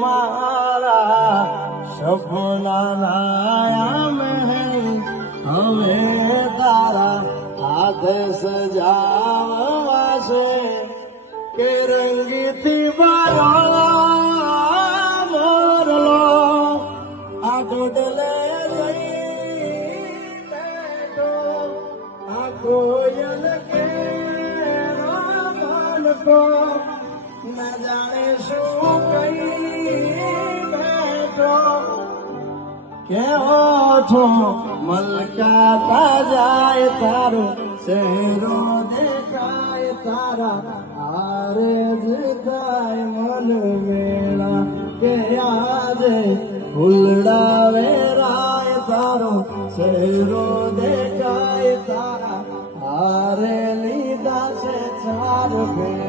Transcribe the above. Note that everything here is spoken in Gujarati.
મારા સપના નાયા મહેલ હવે તારા હાથે સજાવવા છે કે રંગીથી બારો મોરલો આ ડોડલે જઈ બેઠો આ કોયલ કે મનકો ન જાણે શું કઈ બેઠો કેવો છો મલકાતા જાય તારો શહેરો દેખાય તારા હારે જ થાય મન મેળા કે આજે ફૂલડા વેરાય તારો શહેરો દેખાય તારા હારે લીધા છે ચાર ફેરા